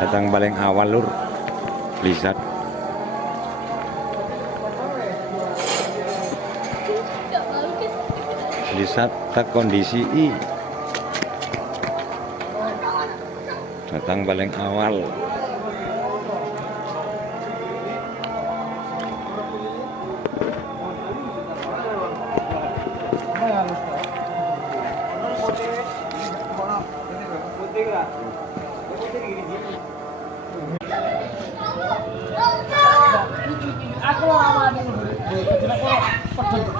Datang paling awal lur, lihat. Lihat tak kondisi datang paling awal. Aku